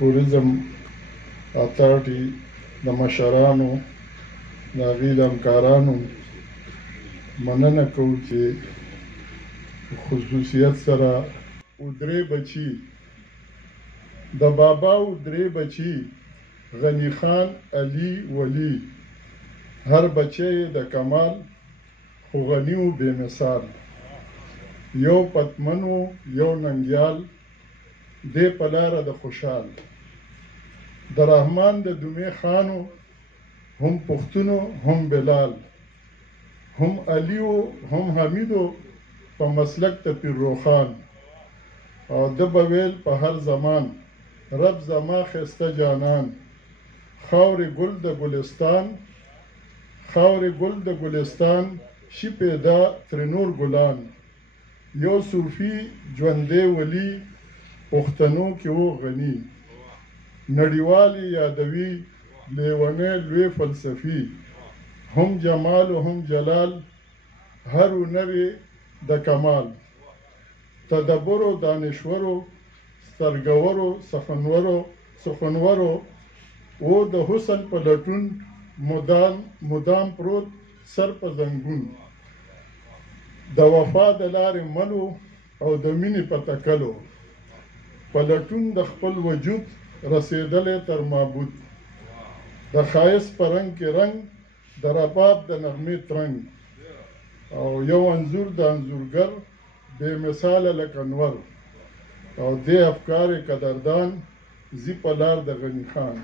ټوریزم اتارټي د مشرانو د هغې د همکارانو مننه کوو چې خصوصیت سره درې بچي د بابا درې بچي غني خان علي ولی هر بچی د کمال خو غني و بې مثال یو پتمن و یو ننګیال دی په لاره د خوشحال د رحمان د دومې خانو هم پښتون هم بلال هم علي و هم حمید و په مسلک د پیر روخان او د به ویل په هر زمان رب زما ښایسته جانان خاورې ګل د ګلستان خاورې ګل د ګلستان شي پیدا ترې نور ګلان یو صوفي ژوندی ولی پښتنو کې و غني نړیوال یادوي لیونی لوی فلسفي هم جمال و هم جلال هر هنر د کمال تدبرو دانشورو سترګورو سخنورو او د حسن په لټون مدام پروت سر په زنګون د وفا د لارې ملو او د مینې په تکلو په لټون د خپل وجود رسېدلی تر معبود د ښایست په رنګ کې رنګ د رباب د نغمې ترنګ او یو انځور د انځورګر بې مثاله لکه انور او دې افکار قدردان زی په لار د غني خان